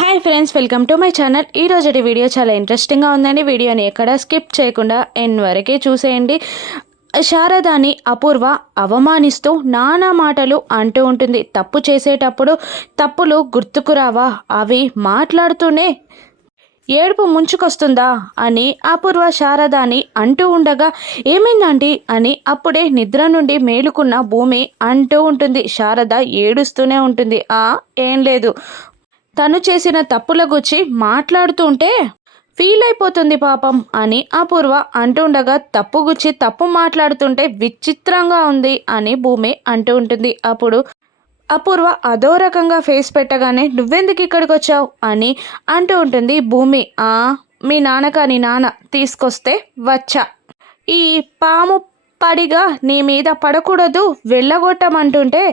Hi friends, welcome to my channel. ఈరోజు video చాలా ఇంట్రెస్టింగ్గా ఉందండి. వీడియోని ఎక్కడ స్కిప్ చేయకుండా ఎండ్ వరకే చూసేయండి. శారదాని అపూర్వ అవమానిస్తూ నానా మాటలు అంటూ ఉంటుంది. తప్పు చేసేటప్పుడు తప్పులు గుర్తుకురావా, అవి మాట్లాడుతూనే ఏడుపు ముంచుకొస్తుందా అని అపూర్వ శారదాని అంటూ ఉండగా, ఏమైందండి అని అప్పుడే నిద్ర నుండి మేలుకున్న భూమి అంటూ ఉంటుంది. శారద ఏడుస్తూనే ఉంటుంది. ఏం లేదు, తను చేసిన తప్పుల గురించి మాట్లాడుతుంటే ఫీల్ అయిపోతుంది పాపం అని అపూర్వ అంటుండగా, తప్పు గుచ్చి తప్పు మాట్లాడుతుంటే విచిత్రంగా ఉంది అని భూమి అంటూ ఉంటుంది. అప్పుడు అపూర్వ అదో రకంగా ఫేస్ పెట్టగానే, నువ్వెందుకు ఇక్కడికి వచ్చావు అని అంటూ ఉంటుంది భూమి. మీ నీ నాన్న తీసుకొస్తే వచ్చా. ఈ పాము పడిగా నీ మీద పడకూడదు, వెళ్ళగొట్టమంటుంటే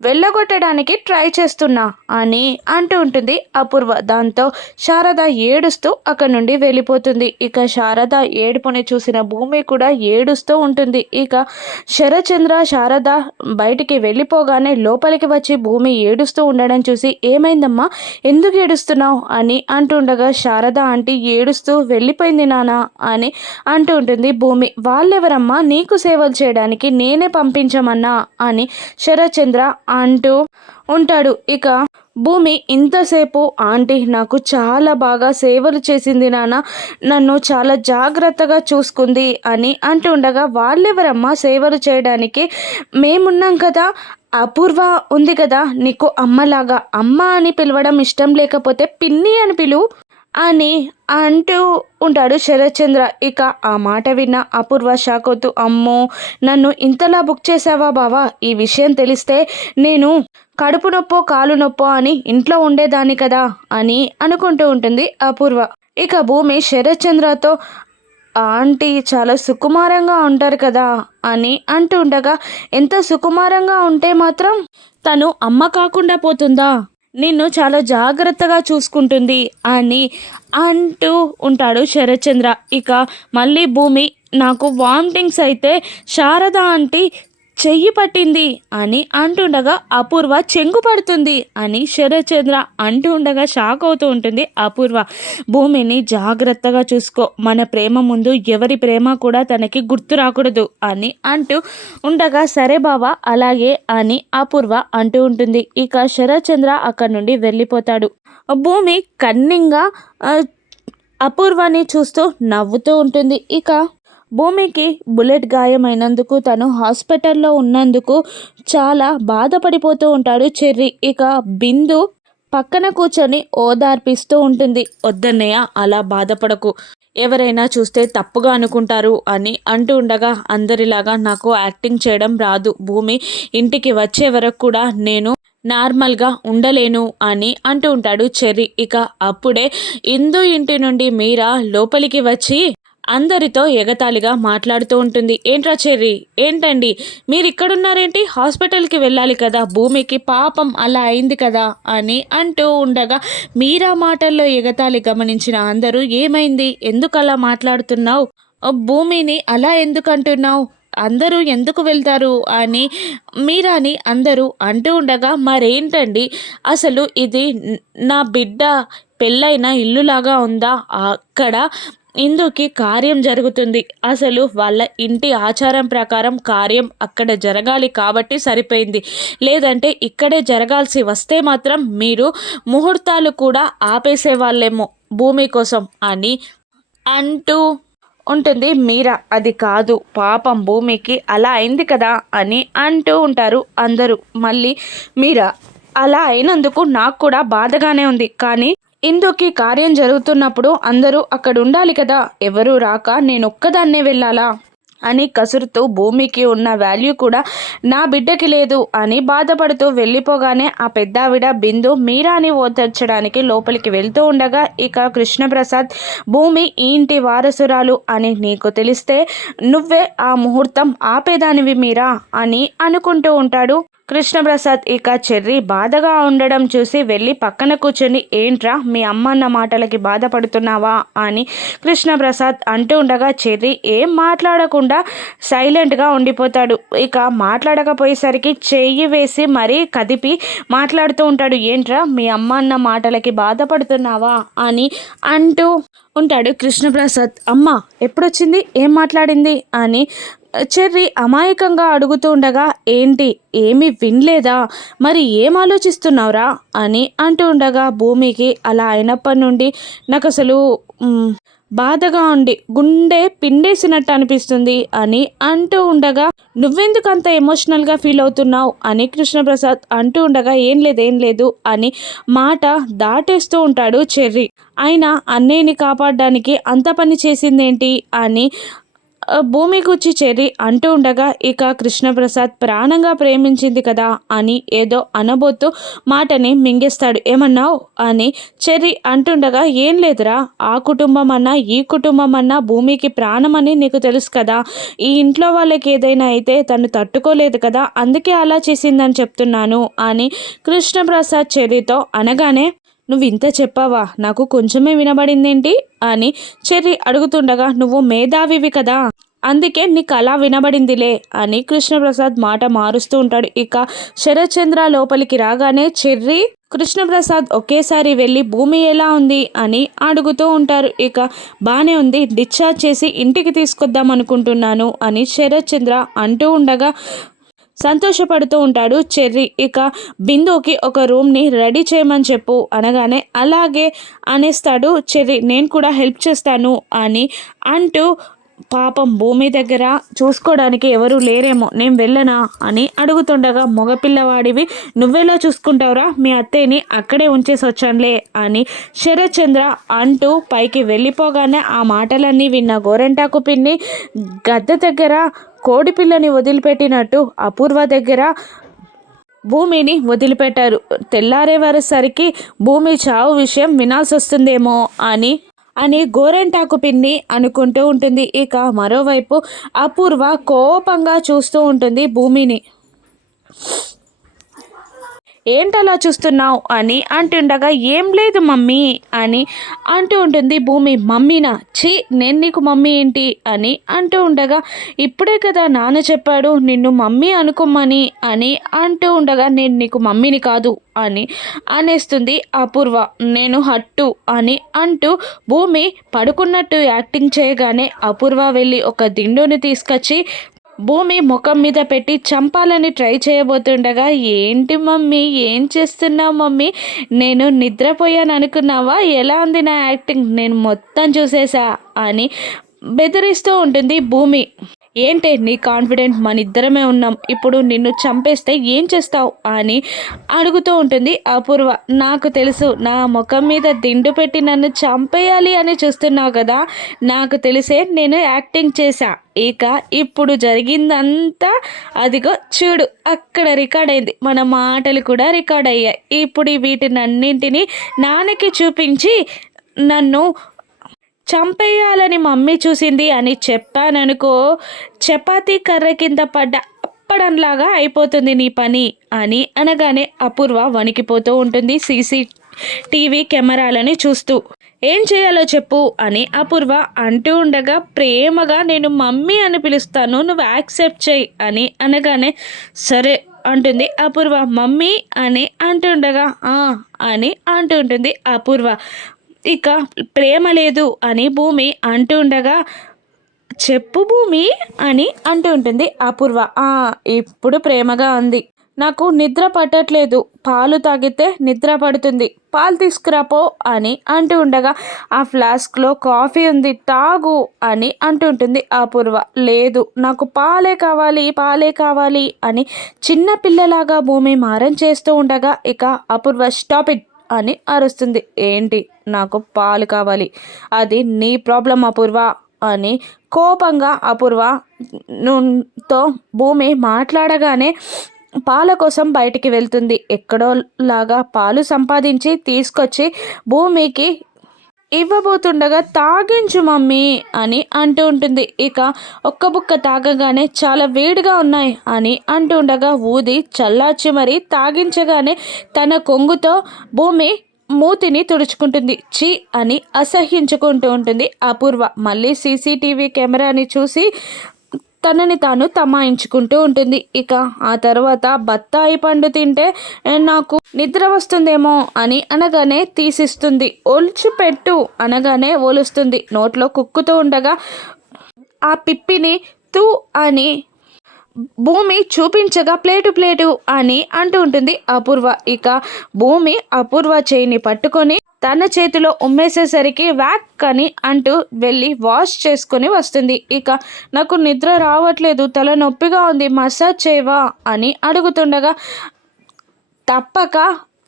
వెళ్ళగొట్టడానికి ట్రై చేస్తున్నా అని అంటూ ఉంటుంది అపూర్వ. దాంతో శారద ఏడుస్తూ అక్కడి నుండి వెళ్ళిపోతుంది. ఇక శారద ఏడుపుని చూసిన భూమి కూడా ఏడుస్తూ ఉంటుంది. ఇక శరచంద్ర శారద బయటికి వెళ్ళిపోగానే లోపలికి వచ్చి భూమి ఏడుస్తూ ఉండడం చూసి, ఏమైందమ్మా, ఎందుకు ఏడుస్తున్నావు అని అంటుండగా, శారద ఆంటీ ఏడుస్తూ వెళ్ళిపోయింది నానా అని అంటూ ఉంటుంది భూమి. వాళ్ళెవరమ్మా నీకు సేవలు చేయడానికి, నేనే పంపించమన్నా అని శరచంద్ర అంటూ ఉంటాడు. ఇక భూమి ఇంతసేపు ఆంటీ నాకు చాలా బాగా సేవలు చేసింది నాన్న, నన్ను చాలా జాగ్రత్తగా చూసుకుంది అని అంటుండగా, వాళ్ళెవరమ్మా సేవలు చేయడానికి, మేమున్నాం కదా, అపూర్వ ఉంది కదా నీకు అమ్మలాగా, అమ్మ అని పిలవడం ఇష్టం లేకపోతే పిన్ని అని పిలువు అని అంటూ ఉంటాడు శరత్చంద్ర. ఇక ఆ మాట విన్న అపూర్వ షాక్ అవుతూ, అమ్మో, నన్ను ఇంతలా బుక్ చేసావా బావా, ఈ విషయం తెలిస్తే నేను కడుపు నొప్పో కాలు నొప్పో అని ఇంట్లో ఉండేదాన్ని కదా అని అనుకుంటూ ఉంటుంది అపూర్వ. ఇక భూమి శరత్చంద్రతో, ఆంటీ చాలా సుకుమారంగా ఉంటారు కదా అని అంటూ ఉండగా, ఎంత సుకుమారంగా ఉంటే మాత్రం తను అమ్మ కాకుండా పోతుందా, నిన్ను చాలా జాగ్రత్తగా చూసుకుంటుంది అని అంటూ ఉంటాడు శరత్చంద్ర. ఇక మళ్ళీ భూమి, నాకు వామిటింగ్స్ అయితే శారద ఆంటీ చెయ్యి పట్టింది అని అంటుండగా, అపూర్వ చెంగు పడుతుంది అని శరత్చంద్ర అంటూ ఉండగా షాక్ అవుతూ ఉంటుంది అపూర్వ. భూమిని జాగ్రత్తగా చూసుకో, మన ప్రేమ ముందు ఎవరి ప్రేమ కూడా తనకి గుర్తు రాకూడదు అని అంటూ ఉండగా, సరే బావా అలాగే అని అపూర్వ అంటూ ఉంటుంది. ఇక శరత్చంద్ర అక్కడి నుండి వెళ్ళిపోతాడు. భూమి కన్నింగా అపూర్వని చూస్తూ నవ్వుతూ ఉంటుంది. ఇక భూమికి బుల్లెట్ గాయమైనందుకు తను హాస్పిటల్లో ఉన్నందుకు చాలా బాధపడిపోతూ ఉంటాడు చెర్రీ. ఇక బిందు పక్కన కూర్చొని ఓదార్పిస్తూ ఉంటుంది. వద్దన్నయ్య, అలా బాధపడకు, ఎవరైనా చూస్తే తప్పుగా అనుకుంటారు అని అంటూ ఉండగా, అందరిలాగా నాకు యాక్టింగ్ చేయడం రాదు భూమి, ఇంటికి వచ్చే వరకు కూడా నేను నార్మల్గా ఉండలేను అని అంటూ ఉంటాడు చెర్రీ. ఇక అప్పుడే ఇందు ఇంటి నుండి మీరా లోపలికి వచ్చి అందరితో ఎగతాళిగా మాట్లాడుతూ ఉంటుంది. ఏంట్రా చెర్రీ, ఏంటండి మీరు ఇక్కడున్నారేంటి, హాస్పిటల్కి వెళ్ళాలి కదా, భూమికి పాపం అలా అయింది కదా అని అంటూ ఉండగా, మీరా మాటల్లో ఎగతాళి గమనించిన అందరూ, ఏమైంది, ఎందుకు అలా మాట్లాడుతున్నావు, భూమిని అలా ఎందుకు అంటున్నావు, అందరూ ఎందుకు వెళ్తారు అని మీరాని అందరూ అంటూ ఉండగా, మరేంటండి అసలు ఇది నా బిడ్డ పెళ్ళైన ఇల్లులాగా ఉందా, అక్కడ ఇందుకి కార్యం జరుగుతుంది, అసలు వాళ్ళ ఇంటి ఆచారం ప్రకారం కార్యం అక్కడ జరగాలి కాబట్టి సరిపోయింది, లేదంటే ఇక్కడే జరగాల్సి వస్తే మాత్రం మీరు ముహూర్తాలు కూడా ఆపేసేవాళ్ళేమో భూమి కోసం అని అంటూ ఉంటుంది మీరా. అది కాదు, పాపం భూమికి అలా అయింది కదా అని అంటూ ఉంటారు అందరూ. మళ్ళీ మీరా, అలా అయినందుకు నాకు కూడా బాధగానే ఉంది, కానీ ఇందుకి కార్యం జరుగుతున్నప్పుడు అందరూ అక్కడ ఉండాలి కదా, ఎవరూ రాక నేను ఒక్కదాన్నే వెళ్ళాలా అని కసురుతూ, భూమికి ఉన్న వాల్యూ కూడా నా బిడ్డకి లేదు అని బాధపడుతూ వెళ్ళిపోగానే, ఆ పెద్దావిడ బిందు మీరాని ఓదార్చడానికి లోపలికి వెళ్తూ ఉండగా, ఇక కృష్ణప్రసాద్, భూమి ఈ ఇంటి వారసురాలు అని నీకు తెలిస్తే నువ్వే ఆ ముహూర్తం ఆపేదానివి మీరా అని అనుకుంటూ ఉంటాడు. కృష్ణప్రసాద్ ఇక చెర్రి బాధగా ఉండడం చూసి వెళ్ళి పక్కన కూర్చొని ఏంట్రా మీ అమ్మ అన్న మాటలకి బాధపడుతున్నావా అని కృష్ణప్రసాద్ అంటూ ఉండగా చెర్రి ఏం మాట్లాడకుండా సైలెంట్గా ఉండిపోతాడు. ఇక మాట్లాడకపోయేసరికి చెయ్యి వేసి మరీ కదిపి మాట్లాడుతూ ఉంటాడు. ఏంట్రా మీ అమ్మ అన్న మాటలకి బాధపడుతున్నావా అని అంటూ ఉంటాడు కృష్ణప్రసాద్. అమ్మ ఎప్పుడొచ్చింది, ఏం మాట్లాడింది అని చెర్రి అమాయకంగా అడుగుతూ ఉండగా ఏంటి ఏమీ వినలేదా, మరి ఏం ఆలోచిస్తున్నావురా అని అంటూ ఉండగా భూమికి అలా అయినప్పటి నుండి నాకు అసలు బాధగా ఉండి గుండె పిండేసినట్టు అనిపిస్తుంది అని అంటూ ఉండగా నువ్వెందుకు అంత ఎమోషనల్గా ఫీల్ అవుతున్నావు అని కృష్ణప్రసాద్ అంటూ ఉండగా ఏం లేదు అని మాట దాటేస్తూ ఉంటాడు చెర్రి. అయినా అన్నయ్యని కాపాడడానికి అంత పని చేసిందేంటి అని భూమి గుచ్చి చెర్రి అంటూ ఉండగా ఇక కృష్ణప్రసాద్ ప్రాణంగా ప్రేమించింది కదా అని ఏదో అనబోతూ మాటని మింగేస్తాడు. ఏమన్నావు అని చెర్రి అంటుండగా ఏం లేదురా, ఆ కుటుంబం అన్నా ఈ కుటుంబం అన్నా భూమికి ప్రాణం అని నీకు తెలుసు కదా, ఈ ఇంట్లో వాళ్ళకి ఏదైనా అయితే తను తట్టుకోలేదు కదా, అందుకే అలా చేసిందని చెప్తున్నాను అని కృష్ణప్రసాద్ చెర్రితో అనగానే నువ్వు ఇంత చెప్పావా, నాకు కొంచెమే వినబడిందేంటి అని చెర్రి అడుగుతుండగా నువ్వు మేధావివి కదా అందుకే నీకు అలా వినబడిందిలే అని కృష్ణప్రసాద్ మాట మారుస్తూ ఉంటాడు. ఇక శరత్చంద్ర లోపలికి రాగానే చెర్రి కృష్ణప్రసాద్ ఒకేసారి వెళ్ళి భూమి ఎలా ఉంది అని అడుగుతూ ఉంటారు. ఇక బాగానే ఉంది, డిశ్చార్జ్ చేసి ఇంటికి తీసుకొద్దాం అనుకుంటున్నాను అని శరత్చంద్ర అంటూ ఉండగా సంతోషపడుతూ ఉంటాడు చెర్రి. ఇక బిందుకి ఒక రూమ్ని రెడీ చేయమని చెప్పు అనగానే అలాగే అనేస్తాడు చెర్రి. నేను కూడా హెల్ప్ చేస్తాను అని అంటూ పాపం భూమి దగ్గర చూసుకోవడానికి ఎవరు లేరేమో నేను వెళ్ళనా అని అడుగుతుండగా మగపిల్లవాడివి నువ్వెలా చూసుకుంటావురా, మీ అత్తయ్యని అక్కడే ఉంచేసి వచ్చానులే అని శరత్చంద్ర అంటూ పైకి వెళ్ళిపోగానే ఆ మాటలన్నీ విన్న గోరెంటాకు పిన్ని గద్దె దగ్గర కోడిపిల్లని వదిలిపెట్టినట్టు అపూర్వ దగ్గర భూమిని వదిలిపెట్టారు. తెల్లారే వరసరికి భూమి చావు విషయం వినాల్సి వస్తుందేమో అని గోరెంటాకు పిన్ని అనుకుంటూ ఉంటుంది. ఇక మరోవైపు అపూర్వ కోపంగా చూస్తూ ఉంటుంది భూమిని. ఏంటలా చూస్తున్నావు అని అంటుండగా ఏం లేదు మమ్మీ అని అంటూ ఉంటుంది భూమి. మమ్మీనా, ఛీ నేను నీకు మమ్మీ ఏంటి అని అంటూ ఉండగా ఇప్పుడే కదా నాన్న చెప్పాడు నిన్ను మమ్మీ అనుకోమని అని అంటూ ఉండగా నేను నీకు మమ్మీని కాదు అని అనేస్తుంది అపూర్వ. నేను హట్టు అని అంటూ భూమి పడుకున్నట్టు యాక్టింగ్ చేయగానే అపూర్వ వెళ్ళి ఒక దిండుని తీసుకొచ్చి భూమి ముఖం మీద పెట్టి చంపాలని ట్రై చేయబోతుండగా ఏంటి మమ్మీ ఏం చేస్తున్నావు మమ్మీ, నేను నిద్రపోయాను అనుకున్నావా, ఎలా ఉంది నా యాక్టింగ్, నేను మొత్తం చూసేసా అని బెదిరిస్తూ ఉంటుంది భూమి. ఏంటే నీ కాన్ఫిడెంట్, మన ఇద్దరమే ఉన్నాం, ఇప్పుడు నిన్ను చంపేస్తే ఏం చేస్తావు అని అడుగుతూ ఉంటుంది అపూర్వ. నాకు తెలుసు నా ముఖం మీద దిండు పెట్టి నన్ను చంపేయాలి అని చూస్తున్నావు కదా, నాకు తెలిసే నేను యాక్టింగ్ చేశా. ఇక ఇప్పుడు జరిగిందంతా అదిగో చూడు అక్కడ రికార్డ్ అయింది, మన మాటలు కూడా రికార్డ్ అయ్యాయి. ఇప్పుడు వీటినన్నింటినీ నాన్నకి చూపించి నన్ను చంపేయాలని మమ్మీ చూసింది అని చెప్పాననుకో, చపాతీ కర్ర కింద పడ్డ అప్పడంలాగా అయిపోతుంది నీ పని అని అనగానే అపూర్వ వణికిపోతూ ఉంటుంది సీసీటీవీ కెమెరాలని చూస్తూ. ఏం చేయాలో చెప్పు అని అపూర్వ అంటూ ఉండగా ప్రేమగా నేను మమ్మీ అని పిలుస్తాను, నువ్వు యాక్సెప్ట్ చేయి అని అనగానే సరే అంటుంది అపూర్వ. మమ్మీ అని అంటుండగా అని అంటూ ఉంటుంది అపూర్వ. ఇక ప్రేమ లేదు అని భూమి అంటూ ఉండగా చెప్పు భూమి అని అంటూ ఉంటుంది అపూర్వ. ఇప్పుడు ప్రేమగా ఉంది, నాకు నిద్ర పట్టట్లేదు, పాలు తాగితే నిద్ర పడుతుంది, పాలు తీసుకురాపో అని అంటూ ఉండగా ఆ ఫ్లాస్క్లో కాఫీ ఉంది తాగు అని అంటూ ఉంటుంది అపూర్వ. లేదు నాకు పాలే కావాలి అని చిన్న పిల్లలాగా భూమి మారం చేస్తూ ఉండగా ఇక అపూర్వ స్టాప్ ఇట్ అని అరుస్తుంది. ఏంటి నాకు పాలు కావాలి, అది నీ ప్రాబ్లం అపూర్వ అని కోపంగా అపూర్వతో భూమి మాట్లాడగానే పాల కోసం బయటికి వెళ్తుంది. ఎక్కడోలాగా పాలు సంపాదించి తీసుకొచ్చి భూమికి ఇవ్వబోతుండగా తాగించు మమ్మీ అని అంటూ ఉంటుంది. ఇక ఒక్క బుక్క తాగగానే చాలా వేడిగా ఉన్నాయి అని అంటూ ఉండగా ఊది చల్లార్చి మరి తాగించగానే తన కొంగుతో భూమి మూతిని తుడుచుకుంటుంది. చి అని అసహ్యించుకుంటూ ఉంటుంది అపూర్వ. మళ్ళీ సీసీటీవీ కెమెరాని చూసి తనని తాను తమాయించుకుంటూ ఉంటుంది. ఇక ఆ తర్వాత బత్తాయి పండు తింటే నాకు నిద్ర వస్తుందేమో అని అనగానే తీసిస్తుంది. ఒలిచిపెట్టు అనగానే ఒలుస్తుంది. నోట్లో కుక్కుతూ ఉండగా ఆ పిప్పిని తూ అని భూమి చూపించగా ప్లేటు అని అంటూ ఉంటుంది అపూర్వ. ఇక భూమి అపూర్వ చేయిని పట్టుకొని తన చేతిలో ఉమ్మేసేసరికి వ్యాక్ అని అంటూ వెళ్ళి వాష్ చేసుకొని వస్తుంది. ఇక నాకు నిద్ర రావట్లేదు, తల నొప్పిగా ఉంది, మసాజ్ చేయవా అని అడుగుతుండగా తప్పక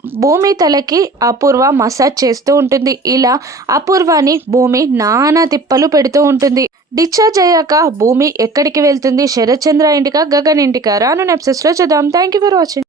భూమి తలకి అపూర్వ మసాజ్ చేస్తూ ఉంటుంది. ఇలా అపూర్వాని భూమి నానా తిప్పలు పెడుతూ ఉంటుంది. డిశ్చార్జ్ అయ్యాక భూమి ఎక్కడికి వెళ్తుంది? శరత్చంద్ర ఇంటికా, గగన్ ఇంటికా? రాను ఎపిసోడ్స్లో చూద్దాం. Thank you for watching.